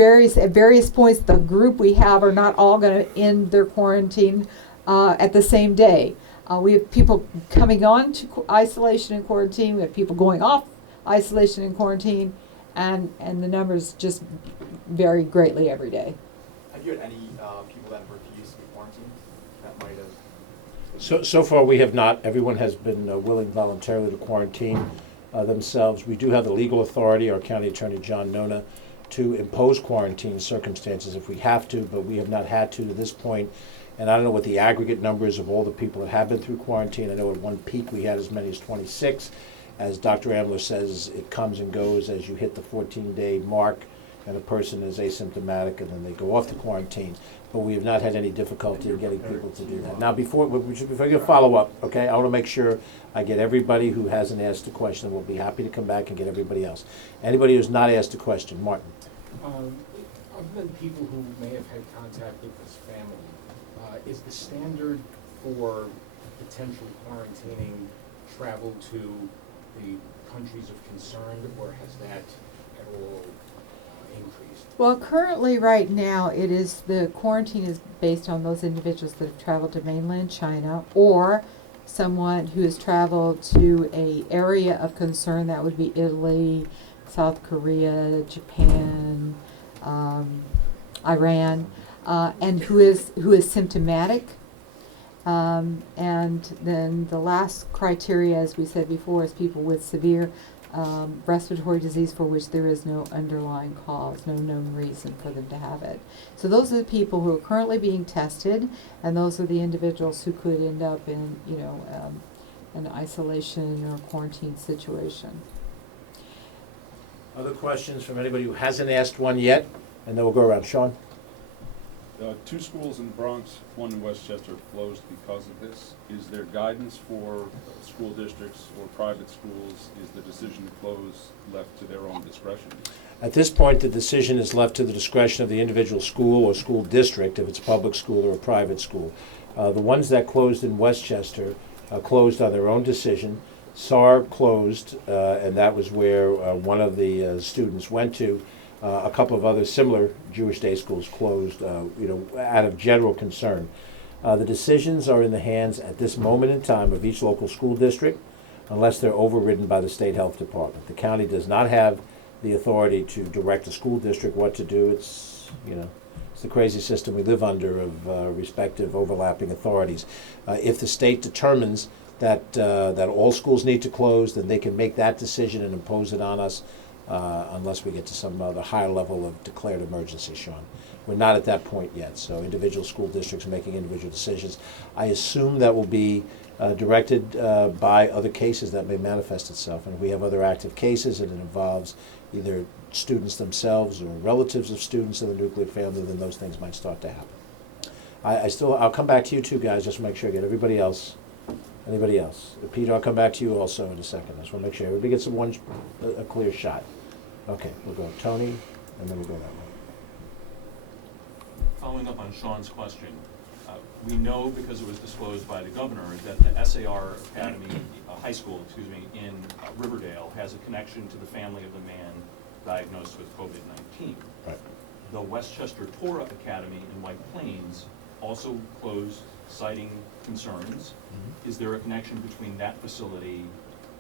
various points, the group we have are not all going to end their quarantine at the same day. We have people coming on to isolation and quarantine. We have people going off isolation and quarantine, and the numbers just vary greatly every day. Have you had any people that have refused to be quarantined? That might have. So far, we have not. Everyone has been willing voluntarily to quarantine themselves. We do have the legal authority, our County Attorney John Nona, to impose quarantine circumstances if we have to, but we have not had to this point. And I don't know what the aggregate numbers of all the people that have been through quarantine. I know at one peak we had as many as 26. As Dr. Amler says, it comes and goes as you hit the 14-day mark and a person is asymptomatic and then they go off the quarantine. But we have not had any difficulty in getting people to do that. Now, before you follow up, okay, I want to make sure I get everybody who hasn't asked a question. We'll be happy to come back and get everybody else. Anybody who's not asked a question, Martin. Other than people who may have had contact with this family, is the standard for potential quarantining travel to the countries of concern, or has that at all increased? Well, currently, right now, the quarantine is based on those individuals that have traveled to mainland China, or someone who has traveled to a area of concern. That would be Italy, South Korea, Japan, Iran, and who is symptomatic. And then the last criteria, as we said before, is people with severe respiratory disease for which there is no underlying cause, no known reason for them to have it. So those are the people who are currently being tested, and those are the individuals who could end up in, an isolation or quarantine situation. Other questions from anybody who hasn't asked one yet? And then we'll go around. Sean? 2 schools in the Bronx, 1 in Westchester closed because of this. Is there guidance for school districts or private schools? Is the decision to close left to their own discretion? At this point, the decision is left to the discretion of the individual school or school district, if it's a public school or a private school. The ones that closed in Westchester closed on their own decision. SAR closed, and that was where one of the students went to. A couple of other similar Jewish day schools closed, out of general concern. The decisions are in the hands at this moment in time of each local school district, unless they're overridden by the state health department. The county does not have the authority to direct a school district what to do. It's the crazy system we live under of respective overlapping authorities. If the state determines that all schools need to close, then they can make that decision and impose it on us. Unless we get to some other higher level of declared emergency, Sean. We're not at that point yet, so individual school districts are making individual decisions. I assume that will be directed by other cases that may manifest itself. And if we have other active cases and it involves either students themselves or relatives of students in the nuclear family, then those things might start to happen. I'll come back to you two guys, just to make sure I get everybody else. Anybody else? Peter, I'll come back to you also in a second. I just want to make sure everybody gets a clear shot. Okay, we'll go Tony, and then we'll go that way. Following up on Sean's question, we know because it was disclosed by the governor that the SAR Academy, high school, in Riverdale has a connection to the family of the man diagnosed with COVID-19. Right. The Westchester Torah Academy in White Plains also closed, citing concerns. Is there a connection between that facility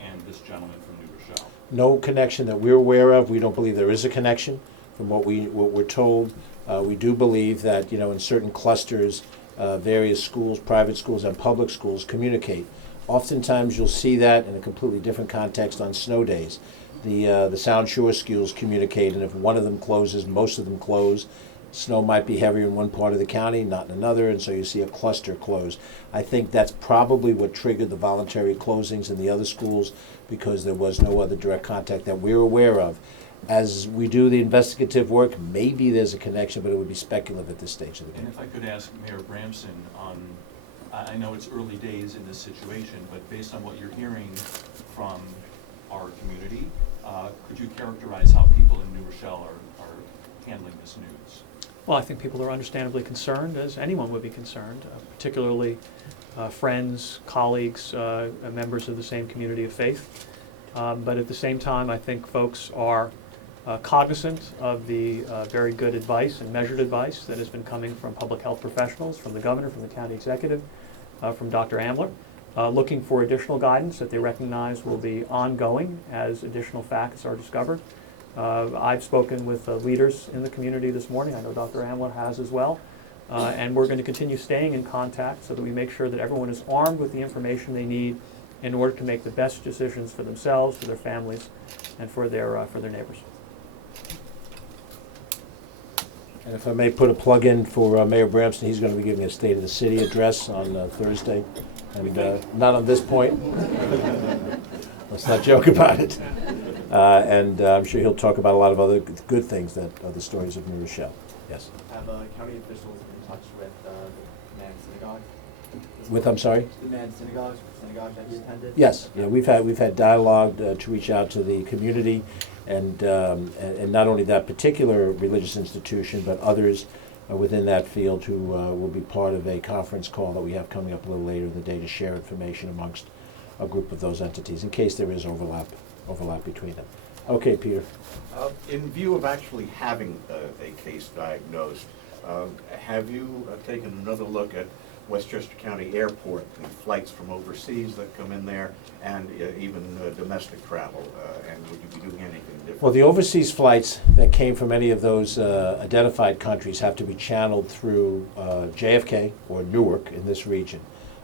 and this gentleman from New Rochelle? No connection that we're aware of. We don't believe there is a connection from what we're told. We do believe that, in certain clusters, various schools, private schools and public schools communicate. Oftentimes you'll see that in a completely different context on snow days. The Sound Shore schools communicate, and if one of them closes, most of them close. Snow might be heavier in one part of the county, not in another, and so you see a cluster close. I think that's probably what triggered the voluntary closings in the other schools, because there was no other direct contact that we're aware of. As we do the investigative work, maybe there's a connection, but it would be speculative at this stage of the game. And if I could ask Mayor Bramson, I know it's early days in this situation, but based on what you're hearing from our community, could you characterize how people in New Rochelle are handling this news? Well, I think people are understandably concerned, as anyone would be concerned, particularly friends, colleagues, members of the same community of faith. But at the same time, I think folks are cognizant of the very good advice and measured advice that has been coming from public health professionals, from the governor, from the county executive, from Dr. Amler, looking for additional guidance that they recognize will be ongoing as additional facts are discovered. I've spoken with leaders in the community this morning. I know Dr. Amler has as well. And we're going to continue staying in contact so that we make sure that everyone is armed with the information they need in order to make the best decisions for themselves, for their families, and for their neighbors. And if I may put a plug in for Mayor Bramson, he's going to be giving a State of the City address on Thursday. And not on this point. Let's not joke about it. And I'm sure he'll talk about a lot of other good things that are the stories of New Rochelle. Yes. Have county officials been in touch with the command synagogue With, I'm sorry? The man synagogues that you attended? Yes, yeah, we've had dialogue to reach out to the community, and not only that particular religious institution, but others within that field who will be part of a conference call that we have coming up a little later in the day to share information amongst a group of those entities, in case there is overlap between them. Okay, Peter. In view of actually having a case diagnosed, have you taken another look at Westchester County Airport, the flights from overseas that come in there, and even domestic travel? And would you be doing anything different? Well, the overseas flights that came from any of those identified countries have to be channeled through JFK or Newark in this region.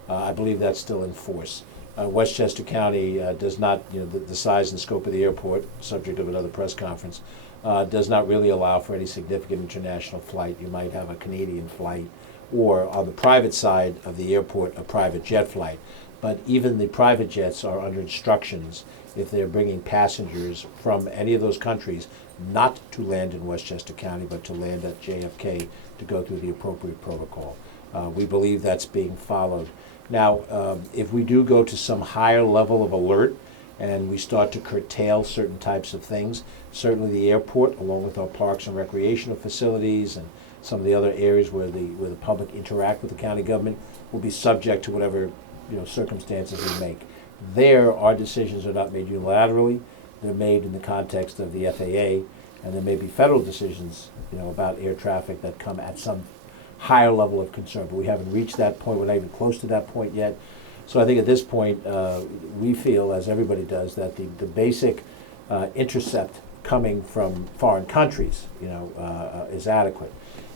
I believe that's still in force. Westchester County does not, the size and scope of the airport, subject of another press conference, does not really allow for any significant international flight. You might have a Canadian flight, or on the private side of the airport, a private jet flight. But even the private jets are under instructions, if they're bringing passengers from any of those countries, not to land in Westchester County, but to land at JFK to go through the appropriate protocol. We believe that's being followed. Now, if we do go to some higher level of alert and we start to curtail certain types of things, certainly the airport, along with our parks and recreational facilities and some of the other areas where the public interact with the county government, will be subject to whatever circumstances we make. There, our decisions are not made unilaterally; they're made in the context of the FAA, and there may be federal decisions, about air traffic that come at some higher level of concern. But we haven't reached that point; we're not even close to that point yet. So I think at this point, we feel, as everybody does, that the basic intercept coming from foreign countries, is adequate.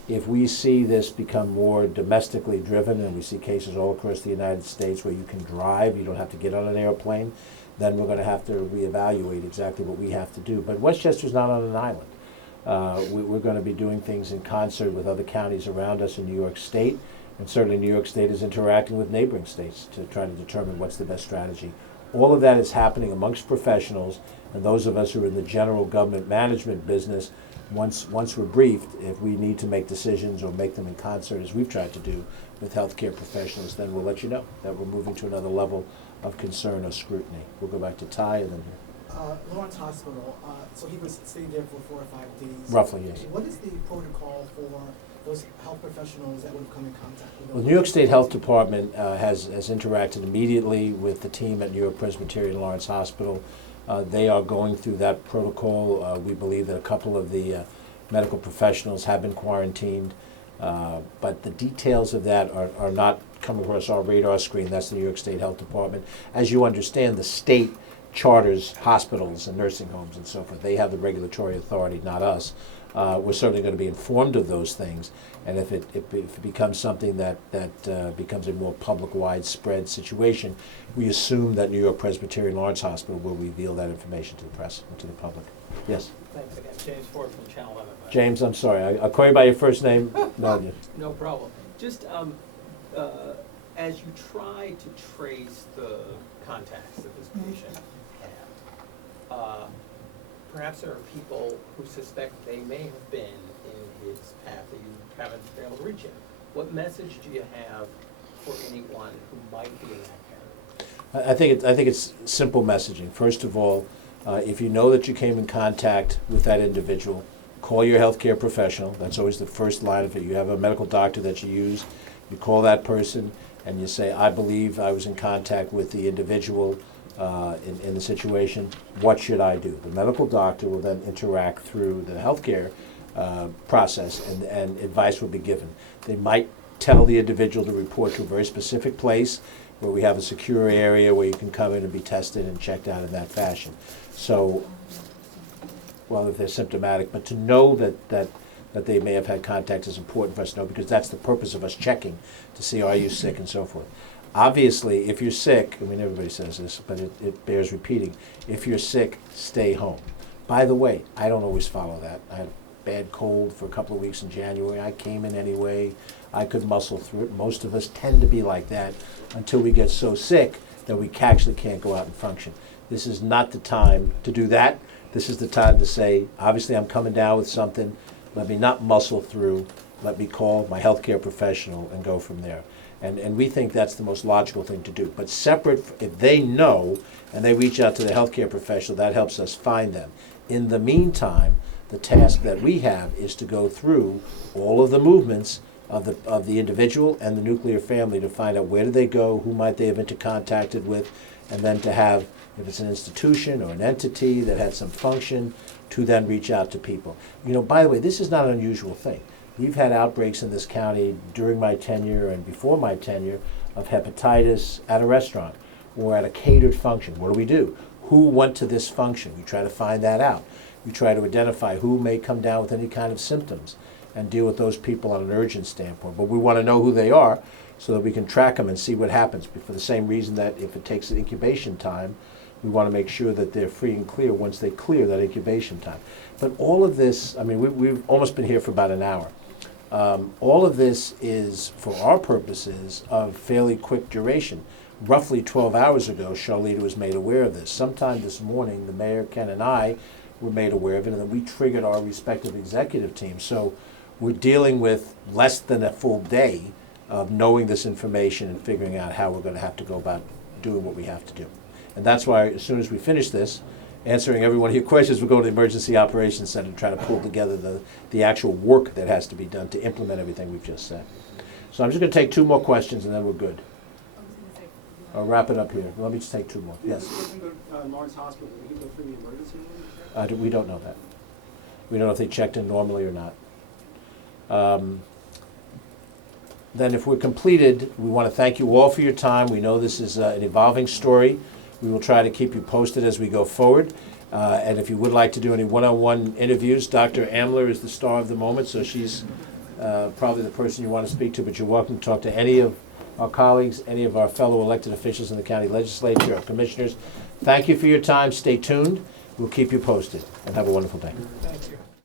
If we see this become more domestically driven, and we see cases all across the United States where you can drive, you don't have to get on an airplane, then we're going to have to reevaluate exactly what we have to do. But Westchester's not on an island. We're going to be doing things in concert with other counties around us in New York State, and certainly New York State is interacting with neighboring states to try to determine what's the best strategy. All of that is happening amongst professionals, and those of us who are in the general government management business, once we're briefed, if we need to make decisions or make them in concert, as we've tried to do with healthcare professionals, then we'll let you know that we're moving to another level of concern or scrutiny. We'll go back to Ty and then Lawrence Hospital, so he was staying there for 4 or 5 days. Roughly, yes. What is the protocol for those health professionals that would come in contact with them? Well, New York State Health Department has interacted immediately with the team at New York Presbyterian Lawrence Hospital. They are going through that protocol. We believe that a couple of the medical professionals have been quarantined, but the details of that are not coming across our radar screen. That's the New York State Health Department. As you understand, the state charters hospitals and nursing homes and so forth. They have the regulatory authority, not us. We're certainly going to be informed of those things, and if it becomes something that becomes a more public, widespread situation, we assume that New York Presbyterian Lawrence Hospital will reveal that information to the press and to the public. Yes? Thanks again. James Ford from Channel 11. James, I'm sorry. I'll call you by your first name. No, No problem. Just as you try to trace the contacts that this patient had, perhaps there are people who suspect they may have been in his path that you haven't been able to reach him. What message do you have for anyone who might be in that category? I think it's simple messaging. First of all, if you know that you came in contact with that individual, call your healthcare professional. That's always the first line of it. You have a medical doctor that you use. You call that person and you say, I believe I was in contact with the individual in the situation. What should I do? The medical doctor will then interact through the healthcare process, and advice will be given. They might tell the individual to report to a very specific place where we have a secure area where you can come in and be tested and checked out in that fashion. So, well, if they're symptomatic, but to know that they may have had contact is important for us to know, because that's the purpose of us checking to see, are you sick and so forth. Obviously, if you're sick, I mean, everybody says this, but it bears repeating. If you're sick, stay home. By the way, I don't always follow that. I had a bad cold for a couple of weeks in January. I came in anyway. I could muscle through it. Most of us tend to be like that until we get so sick that we actually can't go out and function. This is not the time to do that. This is the time to say, obviously I'm coming down with something. Let me not muscle through. Let me call my healthcare professional and go from there. And we think that's the most logical thing to do. But separate, if they know and they reach out to the healthcare professional, that helps us find them. In the meantime, the task that we have is to go through all of the movements of the individual and the nuclear family to find out where do they go, who might they have intercontacted with, and then to have, if it's an institution or an entity that had some function, to then reach out to people. You know, by the way, this is not an unusual thing. We've had outbreaks in this county during my tenure and before my tenure of hepatitis at a restaurant or at a catered function. What do? Who went to this function? We try to find that out. We try to identify who may come down with any kind of symptoms and deal with those people on an urgent standpoint. But we want to know who they are so that we can track them and see what happens. For the same reason that if it takes an incubation time, we want to make sure that they're free and clear once they clear that incubation time. But all of this, I mean, we've almost been here for about an hour. All of this is, for our purposes, of fairly quick duration. Roughly 12 hours ago, Charlita was made aware of this. Sometime this morning, the mayor, Ken, and I were made aware of it, and then we triggered our respective executive teams. So we're dealing with less than a full day of knowing this information and figuring out how we're going to have to go about doing what we have to do. And that's why, as soon as we finish this, answering every one of your questions, we'll go to the Emergency Operations Center and try to pull together the actual work that has to be done to implement everything we've just said. So I'm just going to take 2 more questions, and then we're good. I'll wrap it up here. Let me just take 2 more. Yes? Lawrence Hospital, did he go through the emergency room? We don't know that. We don't know if they checked in normally or not. Then if we're completed, we want to thank you all for your time. We know this is an evolving story. We will try to keep you posted as we go forward. And if you would like to do any one-on-one interviews, Dr. Amler is the star of the moment, so she's probably the person you want to speak to, but you're welcome to talk to any of our colleagues, any of our fellow elected officials in the county legislature, our commissioners. Thank you for your time. Stay tuned. We'll keep you posted, and have a wonderful day. Thank you.